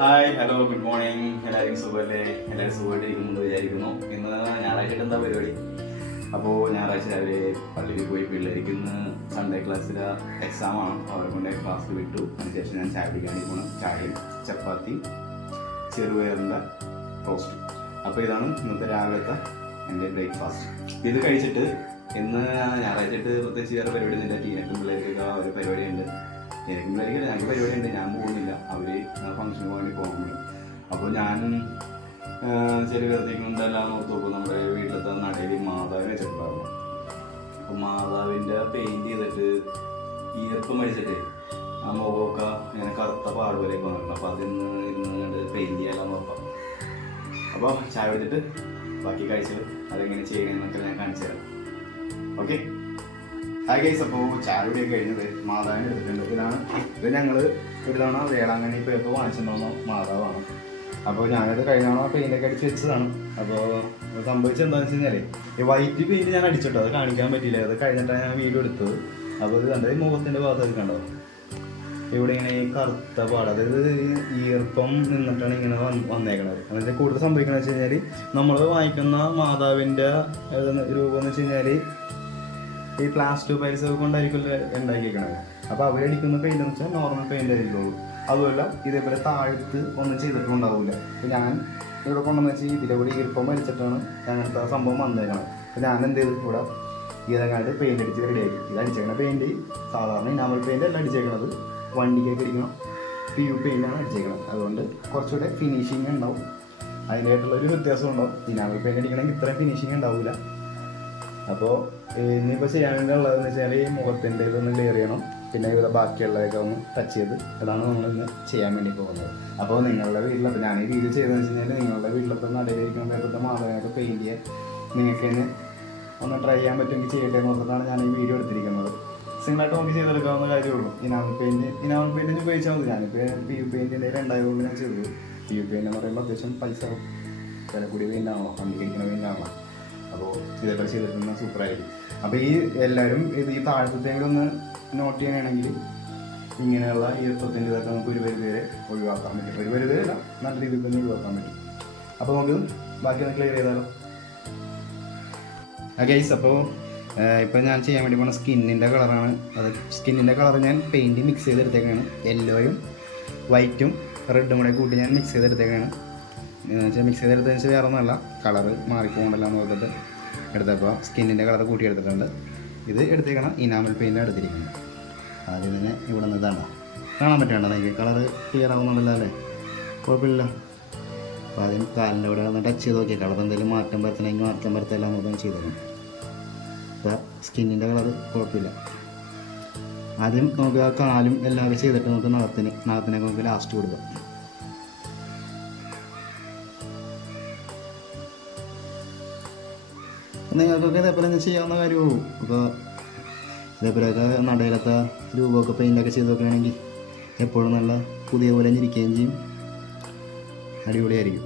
Hi hello good morning എല്ലാവരും സുഖമല്ലേ? എല്ലാവരും സുഖമായിട്ടിരിക്കുന്നു വിചാരിക്കുന്നു. ഇന്ന് ഞായറാഴ്ച എന്താ പരിപാടി? അപ്പോൾ ഞായറാഴ്ച രാവിലെ പള്ളിയിൽ പോയി പിള്ളേർക്ക് ഇന്ന് സൺഡേ ക്ലാസ്സിലെ എക്സാം ആണ്. അവരെ കൊണ്ട് ക്ലാസ്സിൽ വിട്ടു. അതിനുശേഷം ഞാൻ ചായ പിടിക്കാൻ പോകണം ചായയും ചപ്പാത്തി ചെറുപയറിന്റെ റോസ്റ്റ് അപ്പോൾ ഇതാണ് ഇന്നത്തെ രാവിലത്തെ എന്റെ ബ്രേക്ക്ഫാസ്റ്റ് ഇത് കഴിച്ചിട്ട് ഇന്ന് ഞായറാഴ്ചയായിട്ട് പ്രത്യേകിച്ച് വേറെ പരിപാടി ഒന്നുമില്ല ടീനക്കും പിള്ളേർക്കൊക്കെ ഒരു പരിപാടിയുണ്ട്. ടീനക്കും പിള്ളേർക്ക് ഞങ്ങൾക്ക് പരിപാടിയുണ്ട്. ഞാൻ പോകുന്നില്ല. അവർ ഫംഗ്ഷന് വേണ്ടി പോകുന്നു അപ്പോൾ ഞാൻ ചെറിയ വെറുതേക്ക് എന്തെല്ലാം ഓർത്ത് നോക്കും നമ്മുടെ വീട്ടിലത്തെ നടയിൽ മാതാവിനെ വെച്ചിട്ടുണ്ടായിരുന്നു. അപ്പോൾ മാതാവിന്റെ പെയിന്റ് ചെയ്തിട്ട് ഈർപ്പം മരിച്ചിട്ട് ആ മുഖമൊക്കെ ഇങ്ങനെ കറുത്ത പാടുപോലെയൊക്കെ വന്നിട്ടുണ്ട് അപ്പോൾ അതിന്ന് ഇരുന്നുകൊണ്ട് പെയിന്റ് ചെയ്യാമെന്ന് നോക്കാം അപ്പോൾ ചായ എടുത്തിട്ട് ബാക്കി കാഴ്ചകൾ അതെങ്ങനെ ചെയ്യണമെന്നൊക്കെ ഞാൻ കാണിച്ചു തരാം. ഓക്കെ? ഹായ് ഗൈസ് അപ്പോൾ ചായ കൂടിയൊക്കെ കഴിഞ്ഞത് മാതാവിനെ എടുത്തിട്ടുണ്ട്. ഇതാണ് ഇത് ഞങ്ങൾ ഒരു തവണ വേളാങ്കണ്ണി പോയപ്പോൾ വാങ്ങിച്ചിട്ടുണ്ടാവുന്ന മാതാവാണ്. അപ്പോൾ ഞാനത് കഴിഞ്ഞ തവണ പെയിന്റൊക്കെ അടിച്ച് വെച്ചതാണ്. അപ്പോൾ സംഭവിച്ചത് എന്താണെന്ന് വെച്ച് കഴിഞ്ഞാൽ ഈ വൈറ്റ് പെയിന്റ് ഞാൻ അടിച്ചിട്ടോ അത് കാണിക്കാൻ പറ്റിയില്ല. അത് കഴിഞ്ഞിട്ടാണ് ഞാൻ വീഡിയോ എടുത്തത്. അപ്പോൾ ഇത് കണ്ടത് മുഖത്തിന്റെ ഭാഗത്തൊക്കെ കണ്ടോ? ഇവിടെ ഇങ്ങനെ ഈ കറുത്ത പാട് അതായത് ഈർപ്പം നിന്നിട്ടാണ് ഇങ്ങനെ വന്ന് വന്നേക്കണത്. അതിന്റെ കൂടുതൽ സംഭവിക്കണമെന്ന് വെച്ച് കഴിഞ്ഞാൽ നമ്മൾ വാങ്ങിക്കുന്ന മാതാവിന്റെ രൂപം എന്ന് വെച്ച് കഴിഞ്ഞാൽ ഈ പ്ലാസ്റ്റിക് പൈസ കൊണ്ടായിരിക്കും ഉണ്ടാക്കിയേക്കണത്. അപ്പോൾ അവരടിക്കുന്ന പെയിന്റ് എന്ന് വെച്ചാൽ നോർമൽ പെയിന്റ് ആയിരിക്കുള്ളൂ. അതുമല്ല ഇതേപോലെ താഴ്ത്ത് ഒന്നും ചെയ്തിട്ടുണ്ടാവില്ല അപ്പോൾ ഞാൻ ഇവിടെ കൊണ്ടുവന്ന് വെച്ചാൽ ഇതിലെ കൂടി ഈർപ്പം വലിച്ചിട്ടാണ് അങ്ങനത്തെ സംഭവം വന്നേക്കണം അപ്പോൾ ഞാൻ എന്ത് ചെയ്തു? ഇവിടെ ഇതങ്ങാണ്ട് പെയിന്റ് അടിച്ച് റെഡിയാക്കി ഇത് അടിച്ചേക്കണ പെയിന്റ് സാധാരണ ഇനാമൽ പെയിന്റ് അല്ല അടിച്ചേക്കണത്. വണ്ടിക്കൊക്കെ അടിക്കണം പി യു പെയിന്റാണ് അടിച്ചേക്കണത്. അതുകൊണ്ട് കുറച്ചുകൂടെ ഫിനിഷിങ് ഉണ്ടാവും. അതിനായിട്ടുള്ളൊരു വ്യത്യാസം ഉണ്ടാവും. ഇനാമൽ പെയിന്റ് അടിക്കണമെങ്കിൽ ഇത്ര ഫിനിഷിങ് ഉണ്ടാവില്ല അപ്പോൾ ഇനിയിപ്പോൾ ചെയ്യാൻ വേണ്ടി ഉള്ളതെന്ന് വെച്ചാൽ ഈ മുഖത്തിന്റെ ഇതൊന്ന് ക്ലിയർ ചെയ്യണം. പിന്നെ ഇവിടെ ബാക്കിയുള്ളതൊക്കെ ഒന്ന് ടച്ച് ചെയ്ത് അതാണ് നമ്മൾ ഇന്ന് ചെയ്യാൻ വേണ്ടി പോകുന്നത്. അപ്പോൾ നിങ്ങളുടെ വീട്ടിലപ്പോൾ ഞാൻ ഈ വീഡിയോ ചെയ്തതെന്ന് വെച്ച് കഴിഞ്ഞാൽ നിങ്ങളുടെ വീട്ടിലപ്പോൾ നടയിലിരിക്കുന്ന ഇപ്പോഴത്തെ മാതാവിനൊക്കെ പെയിന്റ് ചെയ്യാൻ നിങ്ങൾക്ക് തന്നെ ഒന്ന് ട്രൈ ചെയ്യാൻ പറ്റുമെങ്കിൽ ചെയ്യട്ടെ എന്ന് പറഞ്ഞിട്ടാണ് ഞാൻ ഈ വീഡിയോ എടുത്തിരിക്കുന്നത്. സിംഗിളായിട്ട് നമുക്ക് ചെയ്തെടുക്കാവുന്ന കാര്യമുള്ളൂ. ഇനാമൽ പെയിന്റ് ഇനാമൽ പെയിന്റ് ഉപയോഗിച്ചാൽ മതി. ഞാനിപ്പോൾ പി യു പെയിന്റിന്റെ രണ്ടായിരം രൂപ ഞാൻ ചെയ്തത് പി യു പെയിന്റ് എന്ന് പറയുമ്പോൾ അത്യാവശ്യം പൈസ ആവും വില കൂടിയ പെയിന്റാണല്ലോ അംഗീകരിക്കുന്ന പെയിന്റാണല്ലോ ഇതേപോലെ ചെയ്തിട്ടുണ്ടെങ്കിൽ സൂപ്പറായിരിക്കും. അപ്പോൾ ഈ എല്ലാവരും ഇത് ഈ താഴത്തെ നോട്ട് ചെയ്യണമെങ്കിൽ ഇങ്ങനെയുള്ള ഈർപ്പത്തിന്റെ ഇതൊക്കെ നമുക്ക് ഒരു പരിധി വരെ ഒഴിവാക്കാൻ പറ്റും. ഒരു പരിധി വരെ നല്ല രീതിയിൽ തന്നെ ഒഴിവാക്കാൻ പറ്റും. അപ്പോൾ നമുക്ക് ബാക്കി ഒന്ന് ക്ലിയർ ചെയ്താലോ? ഗൈസ് അപ്പോൾ ഇപ്പോൾ ഞാൻ ചെയ്യാൻ വേണ്ടി പോണ സ്കിന്നിന്റെ കളറാണ്. അത് സ്കിന്നിന്റെ കളർ ഞാൻ പെയിന്റ് മിക്സ് ചെയ്തെടുത്തേക്കാണ്. യെല്ലോയും വൈറ്റും റെഡും കൂടെ കൂട്ടി ഞാൻ മിക്സ് ചെയ്തെടുത്തേക്കാണ്. വെച്ചാൽ മിക്സ് ചെയ്തെടുത്തതിന് വെച്ചാൽ വേറെ ഒന്നുമല്ല കളറ് മാറിപ്പോകണ്ടല്ലോ എന്ന് പറഞ്ഞിട്ട് എടുത്തപ്പോൾ സ്കിന്നിന്റെ കളർ കൂട്ടി എടുത്തിട്ടുണ്ട് ഇത് എടുത്തേക്കണം ഇനാമൽ പെയിന്റ് എടുത്തിരിക്കുന്നത്. ആദ്യം തന്നെ ഇവിടെ നിന്ന് ഇതാണ്? കാണാൻ പറ്റുകയാണോ എനിക്ക് കളറ് ക്ലിയർ ആവുന്നുണ്ടല്ലോ അല്ലേ? കുഴപ്പമില്ല. അപ്പോൾ ആദ്യം കാലിന്റെ ഇവിടെ ഒന്ന് ടച്ച് ചെയ്ത് നോക്കിയാൽ കളർ എന്തെങ്കിലും മാറ്റം വരുത്തണമെങ്കിൽ മാറ്റം വരുത്തല്ല എന്നൊന്നും ചെയ്തോളാം അപ്പോൾ സ്കിന്നിന്റെ കളർ കുഴപ്പമില്ല. ആദ്യം നമുക്ക് ആ കാലും എല്ലാവരും ചെയ്തിട്ട് നമുക്ക് നഖത്തിന് നഖത്തിനൊക്കെ നമുക്ക് ലാസ്റ്റ് കൊടുക്കാം. നിങ്ങൾക്കൊക്കെ ഇതേപോലെ തന്നെ ചെയ്യാവുന്ന കാര്യമോ അപ്പോൾ ഇതേപോലെയൊക്കെ നടയിലത്തെ രൂപമൊക്കെ പെയിന്റൊക്കെ ചെയ്ത് വെക്കുകയാണെങ്കിൽ എപ്പോഴും നല്ല പുതിയ പോലെ തന്നെ ഇരിക്കുകയും ചെയ്യും. അടിപൊളിയായിരിക്കും.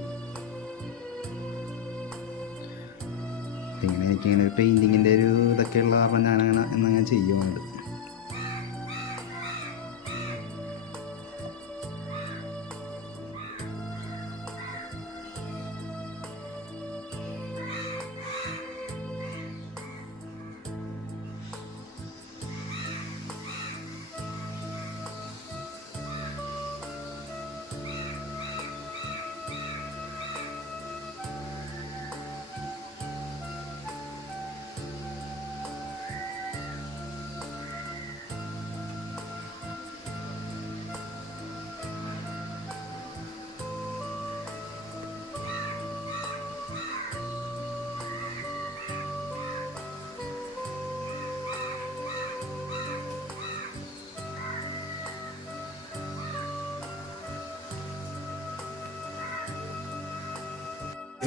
ഇങ്ങനെ എനിക്കിങ്ങനെ ഒരു പെയിന്റിങ്ങിന്റെ ഒരു ഇതൊക്കെയുള്ള കാരണം ഞാനങ്ങനെ എന്നങ്ങനെ ചെയ്യുന്നുണ്ട്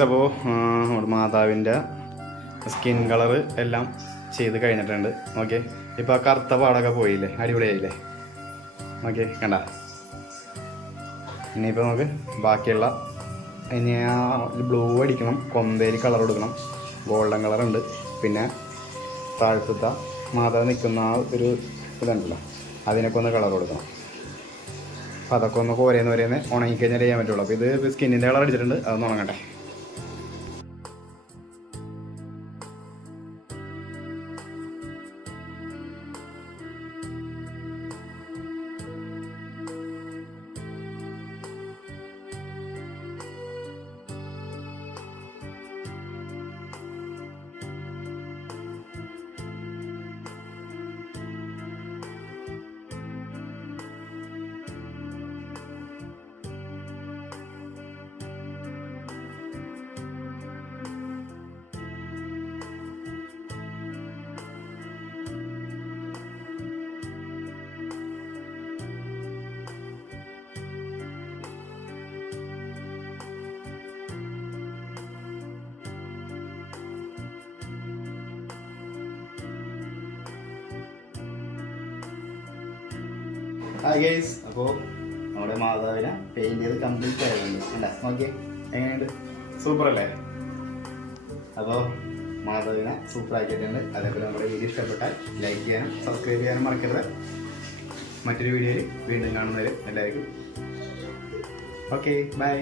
അപ്പോൾ നമ്മുടെ മാതാവിന്റെ സ്കിൻ കളറ് എല്ലാം ചെയ്ത് കഴിഞ്ഞിട്ടുണ്ട്. ഓക്കെ ഇപ്പോൾ ആ കറുത്ത പാടൊക്കെ പോയില്ലേ? അടിപൊളിയായില്ലേ? ഓക്കെ കണ്ട? ഇനിയിപ്പോൾ നമുക്ക് ബാക്കിയുള്ള ഇനി ആ ബ്ലൂ അടിക്കണം. കൊമ്പേരി കളർ കൊടുക്കണം. ഗോൾഡൻ കളറുണ്ട് പിന്നെ താഴ്ത്തത്ത മാതാവ് നിൽക്കുന്ന ആ ഒരു ഇതുണ്ടല്ലോ. അതിനൊക്കെ ഒന്ന് കളർ കൊടുക്കണം. അപ്പോൾ അതൊക്കെ ഒന്ന് കോരയെന്ന് പറയുന്നത് ഉണങ്ങി കഴിഞ്ഞാൽ ചെയ്യാൻ പറ്റുള്ളൂ. അപ്പോൾ ഇത് സ്കിന്നിന്റെ കളർ അടിച്ചിട്ടുണ്ട്. അതൊന്ന് ഉണങ്ങട്ടെ. ഹായ് ഗൈസ് അപ്പോൾ നമ്മുടെ മാതാവിനെ പെയിന്റ് ചെയ്ത് കംപ്ലീറ്റ് ആയിട്ടുണ്ട് അല്ല നോക്കിയേ എങ്ങനെയുണ്ട്? സൂപ്പർ അല്ലേ അപ്പോൾ മാതാവിനെ സൂപ്പർ ആക്കിയിട്ടുണ്ട്. അതേപോലെ നമ്മുടെ വീഡിയോ ഇഷ്ടപ്പെട്ടാൽ ലൈക്ക് ചെയ്യാനും സബ്സ്ക്രൈബ് ചെയ്യാനും മറക്കരുത്. മറ്റൊരു വീഡിയോയിൽ വീണ്ടും കാണുന്നവർ എല്ലാവർക്കും. Okay bye